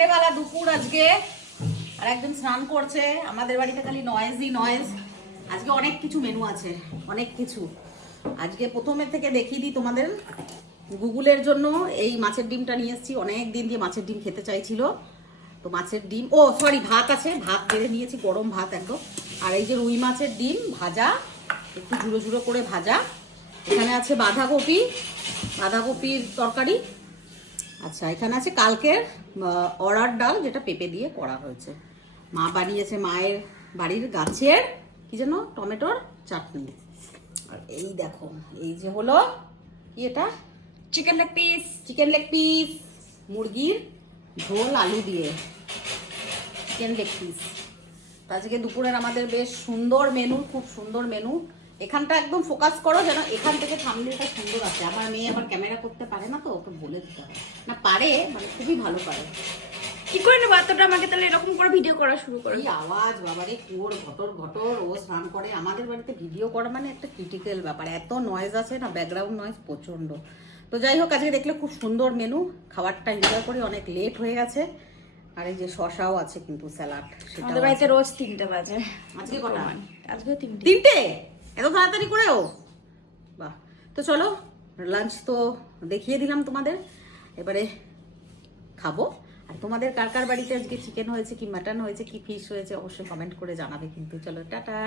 Sunday বেলা দুপুর আজকে, আর একজন স্নান করছে। আমাদের বাড়িতে খালি নয়েজ। আজকে অনেক কিছু মেনু আছে, অনেক কিছু। আজকে প্রথমে থেকে দেখিয়ে দিই তোমাদের। গুগলের জন্য এই মাছের ডিমটা নিয়ে এসেছি, অনেক দিন দিয়ে মাছের ডিম খেতে চাইছিল। তো মাছের ডিম, ভাত আছে, ভাত বেড়ে নিয়েছি, গরম ভাত একদম। আর এই যে রুই মাছের ডিম ভাজা, একটু ঝুড়ো ঝুড়ো করে ভাজা। এখানে আছে বাঁধাকপির তরকারি। আচ্ছা, এখানে আছে কালকের অড়ার ডাল, যেটা পেঁপে দিয়ে করা হয়েছে। মা বানিয়েছে মায়ের বাড়ির গাছের কি যেন টমেটোর চাটনি। আর এই দেখো, এই যে হলো কি, এটা চিকেন লেগ পিস মুরগির ঝোল আলু দিয়ে চিকেন লেগ পিস। আজকে দুপুরের আমাদের বেশ সুন্দর মেনু, খুব সুন্দর মেনু। এখানটা একদম ফোকাস করো যেন এখান থেকে থাম্বনেলটা সুন্দর আছে। আমার মেয়ে আবার ক্যামেরা করতে পারে না, তো ওকে বলে দিতে হবে। না পারে, মানে খুবই ভালো পারে। কি করে নেবো এতটা? আমাকে তাহলে এরকম করে ভিডিও করা শুরু করো। এই আওয়াজ বাবারে, কুয়োর ঘটর ও স্নান করে। আমাদের বাড়িতে ভিডিও করা মানে একটা ক্রিটিক্যাল ব্যাপার, এত নয়েজ আছে না, ব্যাকগ্রাউন্ড নয়েজ প্রচন্ড। তো যাই হোক, আজকে দেখলে খুব সুন্দর মেনু, খাবারটা এনজয় করি। অনেক লেট হয়ে গেছে। আর এই যে শশাও আছে কিন্তু, স্যালাড। আমাদের বাড়িতে রোজ 3টা বাজে। আজকে কটা? আজকেও 3টে? এত তাড়াতাড়ি করেও? বাহ। তো চলো, লাঞ্চ তো দেখিয়ে দিলাম তোমাদের, এবারে খাবো। আর তোমাদের কার কার বাড়িতে আজকে চিকেন হয়েছে, কি মাটন হয়েছে, কি ফিশ হয়েছে, অবশ্যই কমেন্ট করে জানাবে কিন্তু। চলো, টাটা।